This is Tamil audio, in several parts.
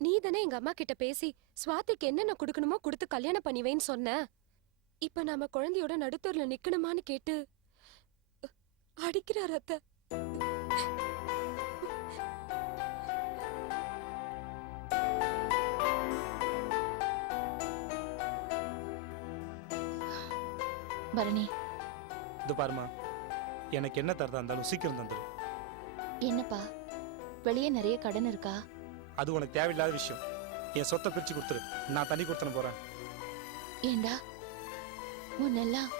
நீ தானே எங்க அம்மா கிட்ட பேசி ஸ்வாதிக்கு என்னென்ன கொடுக்கணுமோ கொடுத்து கல்யாணம் பண்ணிவேன்னு சொன்ன. இப்ப நாம குழந்தையோட நடுத்தூர்ல நிக்கணுமான்னு கேட்டு அடிக்கிறார் அத்தை. பரணி, இது பாருமா, எனக்கு என்ன தரதா இருந்தாலும் சீக்கிரம் தந்துரு. என்னப்பா வெளியே நிறைய கடன் இருக்கா? அது உனக்கு தேவையில்லாத விஷயம். என் சொத்தை பிரிச்சு கொடுத்துரு, நான் தண்ணி கொடுத்தன போறேன். ஏண்டா முன்னெல்லாம்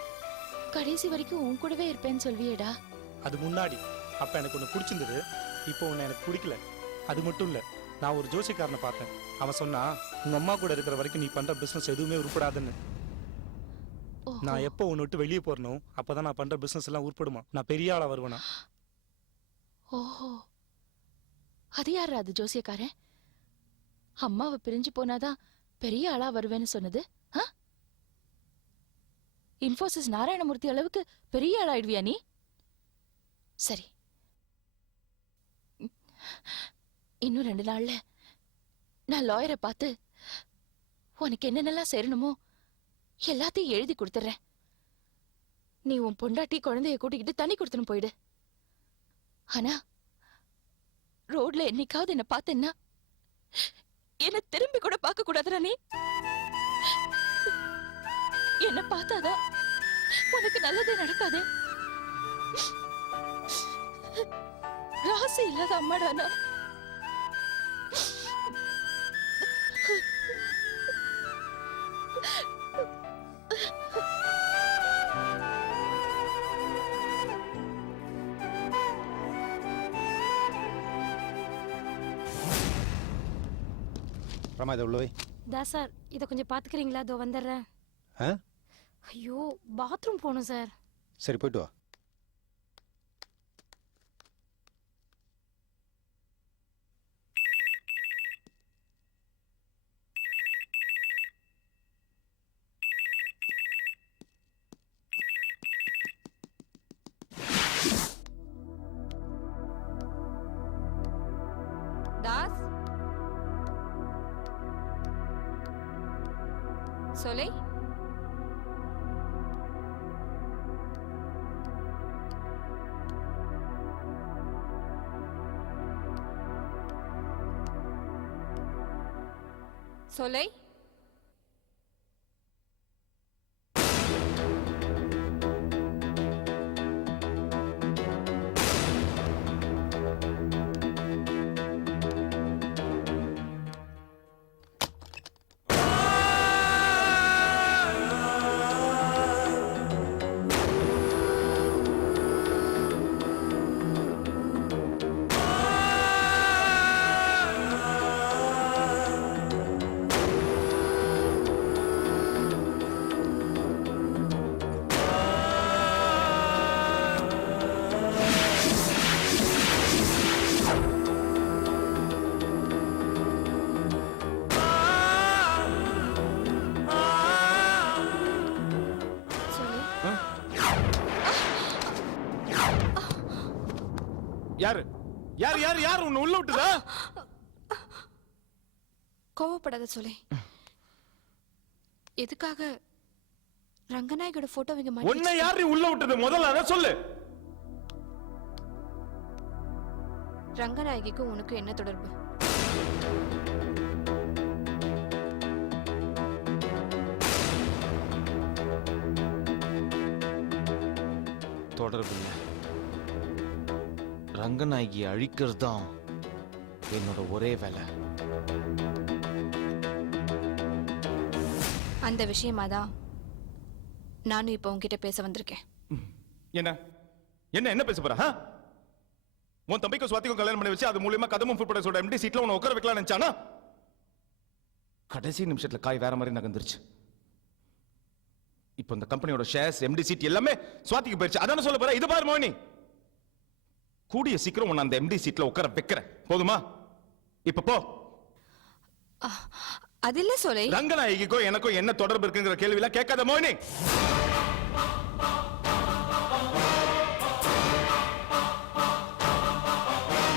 கடைசி வரைக்கும் உன் கூடவே இருப்பேன்னு சொல்வியேடா. அது முன்னாடி. அப்ப எனக்கு ஒண்ணு பிடிச்சிருந்தது, இப்போ உன்னை எனக்கு பிடிக்கல. அது மட்டும் இல்ல, நான் ஒரு ஜோசிக்காரனை பார்த்தேன். அவன் சொன்னா உங்க அம்மா கூட இருக்கிற வரைக்கும் நீ பண்ற பிசினஸ் எதுவுமே உருப்படாதுன்னு. நான் எப்போ உன்னை விட்டு வெளியே போறணும் அப்பதான் நான் பண்ற பிசினஸ் எல்லாம் உருப்படுமா, நான் பெரிய ஆளா வருவேனா. ஓஹோ, அது யாரு அது ஜோசியக்காரன்? அம்மாவை பிரிஞ்சு போனாதான் பெரிய ஆளா வருவேன்னு சொன்னது. இன்ஃபோசிஸ் நாராயணமூர்த்தி அளவுக்கு பெரிய ஆளாயிடுவியா நீ? சரி, இன்னும் 2 நாள்ல நான் லாயரை பார்த்து உனக்கு என்னென்னலாம் சேரணுமோ எல்லாத்தையும் எழுதி கொடுத்துறேன். நீ உன் பொண்டாட்டி குழந்தைய கூட்டிக்கிட்டு தண்ணி கொடுத்துன்னு போயிடு. ஆனா ரோட்ல என்னைக்காவது என்ன பார்த்தேன்னா என்ன திரும்பி கூட பார்க்க கூடாதுடா. நீ என்ன பார்த்தாதான் உனக்கு நல்லதே நடக்காது. ராசி இல்லாத அம்மாடானா. ரமா, இதை உள்ளவை. தா சார், இதை கொஞ்சம் பாத்துக்கிறீங்களா? இதோ வந்துடுறேன். ஐயோ, பாத்ரூம் போகணும் சார். சரி, போயிட்டு வா. दास सोले सोले யாரு யாரு யாரு யாரு உன்னை உள்ள விட்டுதா? கோவப்படாத சொல்லி. எதுக்காக ரங்கநாயகோட போட்டோ இங்க உன்னை யாரு உள்ள விட்டது? முதல்ல அத சொல்லு. ரங்கநாயகிக்கு உனக்கு என்ன தொடர்பு? தொடர்பு இல்ல. ரங்கநாயகி அழிக்கிறது தான் என்னோட ஒரே வேலை. அந்த விஷயமாதான் நானும் இப்ப உன்கிட்ட பேச வந்திருக்கேன். என்ன என்ன என்ன பேச போற? உன் தம்பிக்கும் சுவாத்திக்கும் கல்யாணம் பண்ணி வச்சு அது மூலியமா கதமும் ஃபுட் ப்ரொடக்ட்ஸோட எம்டி சீட்ல உன்னை உட்கார வைக்கலாம் நினைச்சானா? கடைசி நிமிஷத்துல காய் வேற மாதிரி நகர்ந்துருச்சு. இப்போ இந்த கம்பெனியோட ஷேர்ஸ், எம்டி சீட் எல்லாமே சுவாத்திக்கு போயிருச்சு. அதான சொல்ல போற. இது பாரு மோனி, கூடிய சீக்கிரம் உன்னை அந்த எம்டி சீட்ல உட்கார வைக்கிறேன். போதுமா? இப்ப போ. அது இல்ல சோலை. ரங்கநாயகிக்கோ எனக்கோ என்ன தொடர்பு இருக்குங்கிற கேள்வியில கேட்காத மோனி.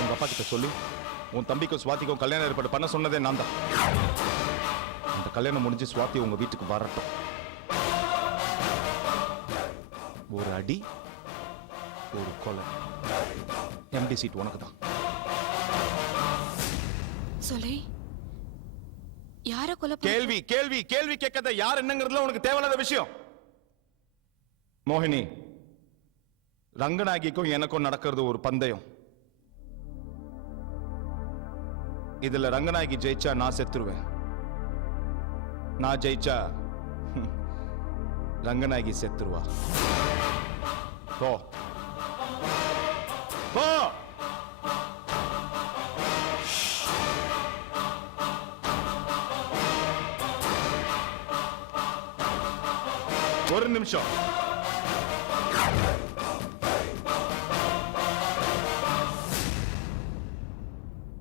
உங்க அப்பா கிட்ட சொல்லி உன் தம்பிக்கும் சுவாதிக்கும் கல்யாணம் ஏற்பாடு பண்ண சொன்னதே நான் தான். அந்த கல்யாணம் முடிஞ்சு சுவாதி உங்க வீட்டுக்கு வரட்டும். ஒரு அடி, ஒரு கொலை. எம்டி சீட் உனக்கு தான். சொலை யார கொலை கேள்வி கேள்வி கேள்வி கேட்காத யார் என்னங்கிறதுல உனக்கு தேவையில்லாத விஷயம். மோகினி, ரங்கநாயகிக்கும் எனக்கும் நடக்கிறது ஒரு பந்தயம். இதுல ரங்கநாயகி ஜெயிச்சா நான் செத்துருவேன், நான் ஜெயிச்சா ரங்கநாயகி செத்துருவா. போ போ. ஒரு நிமிஷம்.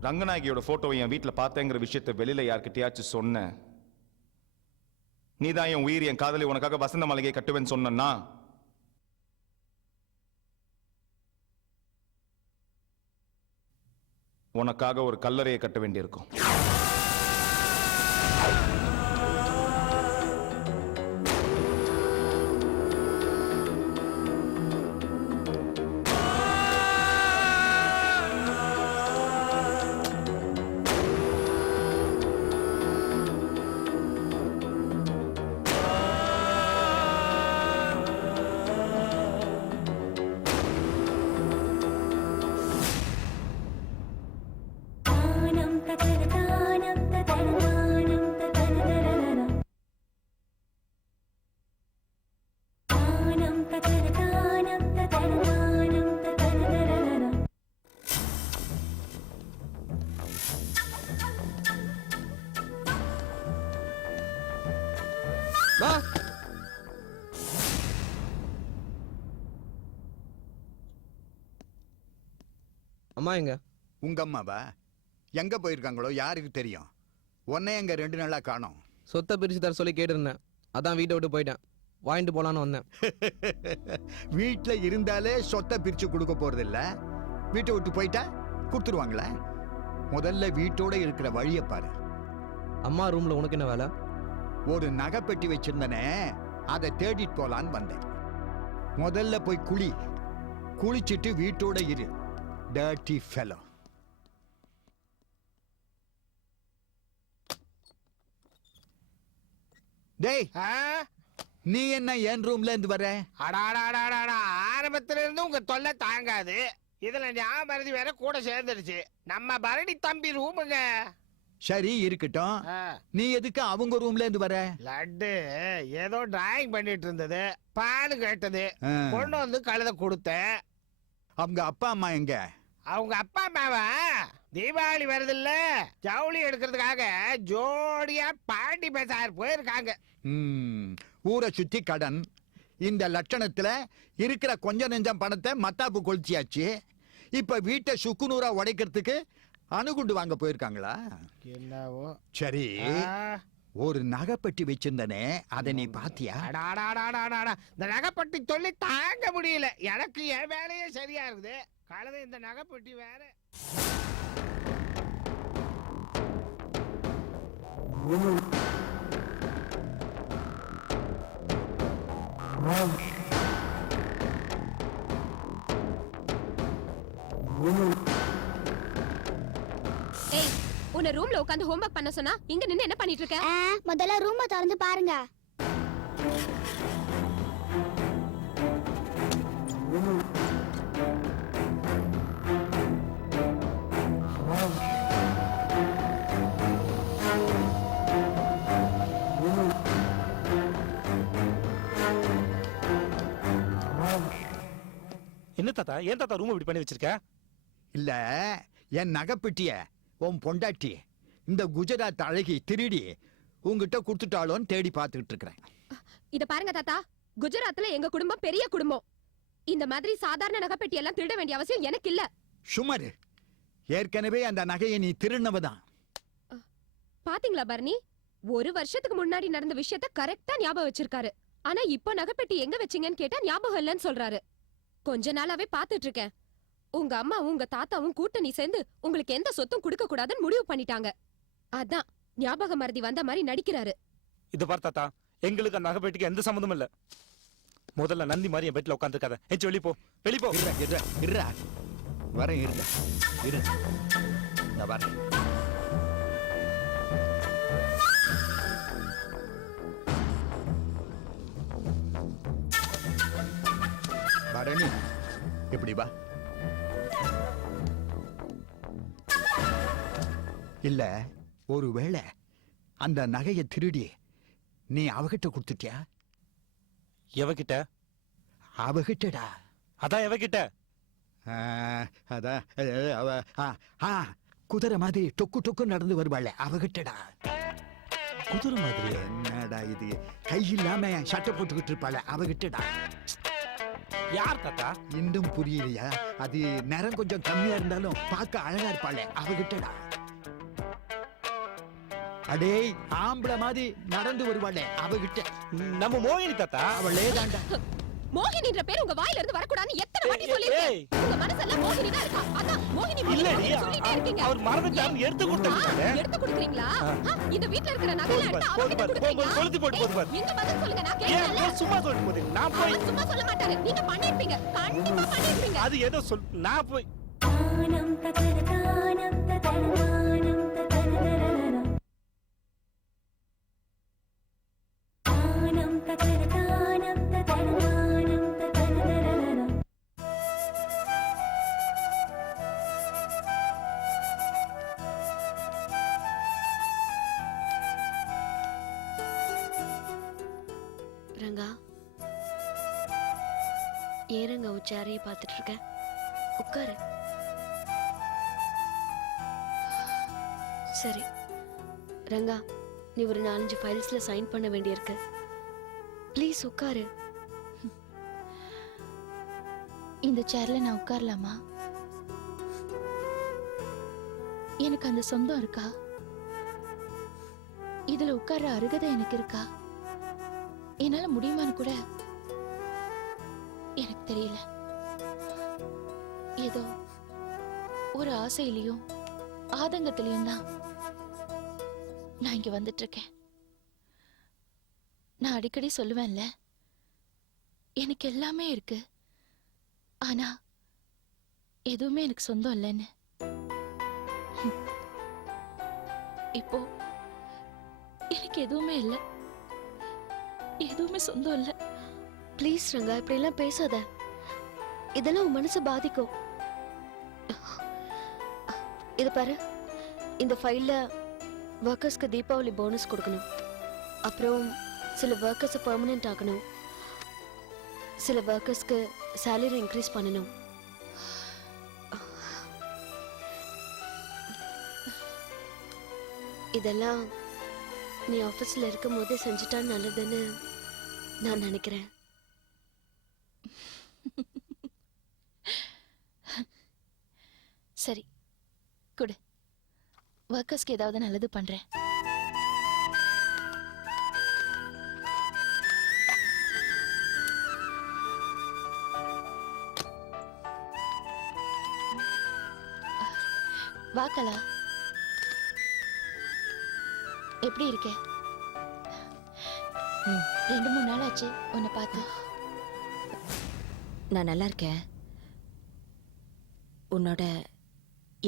ரங்கநாயகியோட போட்டோவை என் வீட்டுல பார்த்தேங்கிற விஷயத்தை வெளியில யார்கிட்டயாச்சும் சொன்ன, நீதான் என் உயிர், என் காதலி, உனக்காக வசந்த மாளிகை கட்டுவேன்னு சொன்னா உனக்காக ஒரு கல்லறையை கட்ட வேண்டியிருக்கும். அம்மா எங்க? உங்க அம்மாவா? எங்க போயிருக்காங்களோ யாருக்கு தெரியும். உன்னை எங்க 2 நாளா காணோம். சொத்தை பிரிச்சு தர சொல்லி கேட்டிருந்தேன், அதான் வீட்டை விட்டு போயிட்டேன். வாங்கிட்டு போலான்னு வந்தேன். வீட்டுல இருந்தாலே சொத்தை பிரிச்சு கொடுக்க போறது இல்ல, வீட்டை விட்டு போயிட்டா கொடுத்துருவாங்களே. முதல்ல வீட்டோட இருக்கிற வழியை பாரு. அம்மா ரூம்ல உனக்கு என்ன வேலை? ஒரு நகை பெட்டி வச்சிருந்தனே, அதை தேடிட்டு போலான்னு வந்தேன். முதல்ல போய் குளிச்சிட்டு வீட்டோட இரு. Dirty fellow. டேய், நீ என்ன என் ரூம்ல இருந்து வர? ஆரம்பத்துல இருந்து உங்க தொல்லை தாங்காது. இதுல ஞாபகம் வேற கூட சேர்ந்துருச்சு. நம்ம பரணி தம்பி ரூமுங்க. சரி இருக்கட்டும், நீ எதுக்கு அவங்க ரூம்ல இருந்து வர? லட்டு ஏதோ டிராயிங் பண்ணிட்டு இருந்தது, பால் கேட்டது, கொண்டு வந்து கழுத கொடுத்தேன். அவங்க அப்பா அம்மா எங்க? அவங்க அப்பா அம்மாவா தீபாவளி வருது இல்ல, ஜவுளி எடுக்கிறதுக்காக ஜோடியா பாண்டி பேசார் போயிருக்காங்க. ஊரை சுத்தி கடன். இந்த லட்சணத்துல இருக்கிற கொஞ்ச நெஞ்சம் பணத்தை மத்தாப்பு கொளுத்தியாச்சு. இப்ப வீட்டை சுக்குநூறா உடைக்கிறதுக்கு அணுகுண்டு வாங்க போயிருக்காங்களா? என்னவோ. சரி, ஒரு நகைப்பட்டி வச்சிருந்தனே, அதை நீ பாத்தியா? இந்த நகைப்பட்டி சொல்லி தாங்க முடியல. எனக்கு என் வேலையே சரியா இருக்குது, கழுத இந்த நகைப்பட்டி வேற. ஏய், உன்னை ரூம்ல உட்கார்ந்து ஹோம்வொர்க் பண்ண சொன்னா இங்க நின்னு என்ன பண்ணிட்டு இருக்க? முதல்ல ரூமை திறந்து பாருங்க. என்ன தாத்தா, ஏன் தாத்தா ரூம் இப்படி பண்ணி வச்சிருக்க? இல்ல, என் நகைப்பெட்டிய உன் பொண்டாட்டி இந்த குஜராத் அழகி திருடி உங்ககிட்ட கொடுத்துட்டாளோன்னு தேடி பார்த்துக்கிட்டு இருக்கிறேன். இத பாருங்க தாத்தா, குஜராத்ல எங்க குடும்பம் பெரிய குடும்பம். இந்த மாதிரி சாதாரண நகைப்பெட்டி எல்லாம் திருட வேண்டிய அவசியம் எனக்கு இல்ல. சுமாரு, ஏற்கனவே அந்த நகையை நீ திருநவதான். பாத்தீங்களா பரணி, ஒரு வருஷத்துக்கு முன்னாடி நடந்த விஷயத்த கரெக்டா ஞாபகம் வச்சிருக்காரு. ஆனா இப்ப நகைப்பெட்டி எங்க வச்சீங்கன்னு கேட்டா ஞாபகம் இல்லன்னு சொல்றாரு. கொஞ்ச நாளாவே பாத்துட்டு இருக்கேன். உங்க அம்மாவும் உங்க தாத்தாவும் கூட்டணி சேர்ந்து உங்களுக்கு எந்த சொத்தும் கொடுக்க கூடாதுன்னு முடிவு பண்ணிட்டாங்க. அதான் ஞாபக மறதி வந்த மாதிரி நடிக்கிறாரு. இது பார் தாத்தா, எங்களுக்கு அந்த நகைப்பேட்டிக்கு எந்த சம்மந்தமும் இல்ல. முதல்ல நந்தி மாதிரி என் பெட்ல உட்காந்துருக்காத. எச்சு வெளி போ, வெளி போ. இருடா வரேன், இருடா இரு. நான் வரேன். பரணி, எப்படி வா. இல்ல, ஒருவேளை அந்த நகையை திருடி நீ அவகிட்ட கொடுத்துட்டியா? எவகிட்ட? அவகிட்டடா. அதான் எவகிட்ட? அதான் அவ குதிரை மாதிரி டொக்கு டொக்கு நடந்து வருவாள் அவகிட்டடா. குதிரை மாதிரி? என்னடா இது, கை இல்லாம சட்டை போட்டுக்கிட்டு இருப்பாள் அவகிட்டடா. யார் தாத்தா? இன்னும் புரியலையா? அது நிறம் கொஞ்சம் கம்மியா இருந்தாலும் பார்க்க அழகா இருப்பாள் அவகிட்டடா. அடே, ஆம்பளை மாதிரி நடந்து வருவாளே அவகிட்ட. நம்ம மோகினி தாத்தா. அவளே தாண்டா. மோகினின்ற பேர் உங்க வாயில இருந்து வரக்கூடாதுன்னு எத்தனை வாட்டி சொல்லிருக்கேன். உங்க மனசெல்லாம் மோகினி தான் இருக்கா. அதான் மோகினி இல்லடி, சொல்லிட்டே இருக்கீங்க. அவர் மறந்துட்டாரு, எடுத்து கொடுத்தாங்க. எடுத்து கொடுக்குறீங்களா? இந்த வீட்ல இருக்கிற நகையெல்லாம் எடுத்து அவகிட்ட கொடுக்குறீங்களா? கொளுத்தி போட்டு போது பாரு. எங்க பதில் சொல்லுங்க, நான் ஏன் கேட்கல. சும்மா சொல்லிட்டு போதே? நான் போய் அவர் சும்மா சொல்ல மாட்டாரு. நீங்க பண்ணிருப்பீங்க, கண்டிப்பா பண்ணிருப்பீங்க. அது ஏதோ சொல். நான் போய் ரங்கா, ஏறங்க உச்சாரையை பார்த்துட்டு இருக்க. உட்காரு. சரி ரங்கா, நீ ஒரு 4-5 ஃபைல்ஸ்ல சைன் பண்ண வேண்டியிருக்கு. ப்ளீஸ் உட்காரு. இந்த சேர்ல நான் உட்காரலாமா? எனக்கு அந்த சொந்தம் இருக்கா? இதுல உட்கார்ற அருகதை எனக்கு இருக்கா? என்னால முடியுமான்னு கூட எனக்கு தெரியல. ஏதோ ஒரு ஆசையிலையும் ஆதங்கத்திலையும் தான் நான் இங்க வந்துட்டு இருக்கேன். நான் அடிக்கடி சொல்லுவேன்ல, எனக்கு எல்லாமே இருக்கு, ஆனா எதுவுமே எனக்கு சொந்தம் இல்லைன்னு. இப்போ எனக்கு எதுவுமே இல்லை, எதுவுமே சொந்தம் இல்லை. ப்ளீஸ் ரங்கா, இப்படி எல்லாம் பேசாத. இதெல்லாம் உன் மனசை பாதிக்கும். இது பாரு, இந்த ஃபைல்ல ஒர்க்கர்ஸ்க்கு தீபாவளி போனஸ் கொடுக்கணும். அப்புறம் சில ஒர்க்கர்ஸை பெர்மனன்ட் ஆக்கணும். சில ஒர்க்கர்ஸ்க்கு சேலரி இன்க்ரீஸ் பண்ணணும். இதெல்லாம் நீ ஆஃபீஸில் இருக்கும் போதே செஞ்சுட்டா நல்லதுன்னு நான் நினைக்கிறேன். சரி கொடு, ஒர்க்கர்ஸ்க்கு ஏதாவது நல்லது பண்றேன். வாக்கலா, எப்படி இருக்க? 2-3 நாள் ஆச்சு உன்னை பார்த்து. நான் நல்லா இருக்கேன். உன்னோட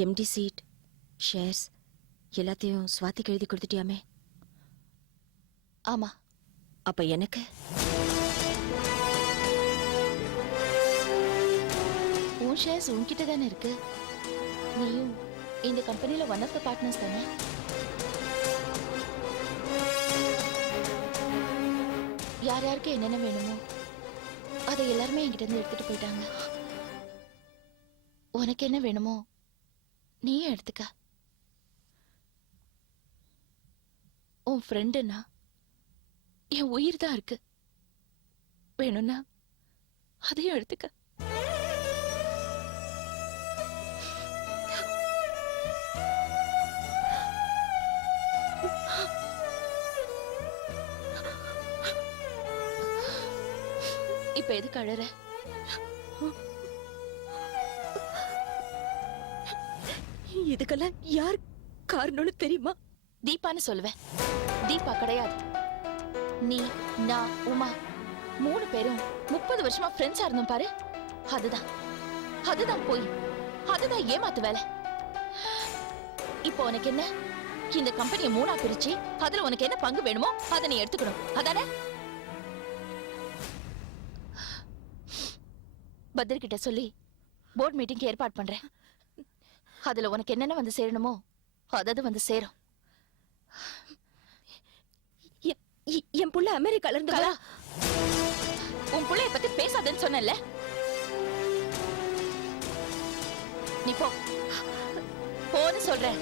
எம்டி சீட், ஷேர்ஸ் எல்லாத்தையும் ஸ்வாதிக்கு எழுதி கொடுத்துட்டியாமே? ஆமா. அப்ப எனக்கு உன் ஷேர்ஸ் உன்கிட்ட தானே இருக்கு. நீயும் இந்த கம்பெனில ஒன் ஆஃப் த பார்ட்னர்ஸ் தானே. யார் யாருக்கு என்னென்ன வேணுமோ அதை எல்லாருமே என்கிட்ட இருந்து எடுத்துட்டு போயிட்டாங்க. உனக்கு என்ன வேணுமோ நீயே எடுத்துக்க. உன் ஃப்ரெண்டுனா என் உயிர் தான் இருக்கு. வேணும்னா அதையும் எடுத்துக்க. இப்ப எதுக்கு அழற? இதுக்கெல்லாம் யார் காரணம்னு தெரியுமா? தீபான்னு சொல்லுவேன். தீபா கிடையாது. நீ, நான், உமா 3 பேரும் 30 வருஷமா ஃப்ரெண்ட்ஸா இருந்தோம் பாரு. அதுதான் போய், அதுதான் ஏமாத்து வேலை. இப்போ உனக்கு என்ன? இந்த கம்பெனியை 3ஆ பிரிச்சு அதுல உனக்கு என்ன பங்கு வேணுமோ அதை நீ எடுத்துக்கணும், அதானே? பத்ரி கிட்ட சொல்லி போர்ட் மீட்டிங்க்கு ஏற்பாடு பண்றேன். அதுல உனக்கு என்னென்ன வந்து சேரணுமோ அதாவது வந்து சேரும். என் புள்ள அமெரிக்கால இருந்து கலா, உன் புள்ளைய பத்தி பேசாதேன்னு சொன்னேன்ல. நீ போன்னு சொல்றேன்.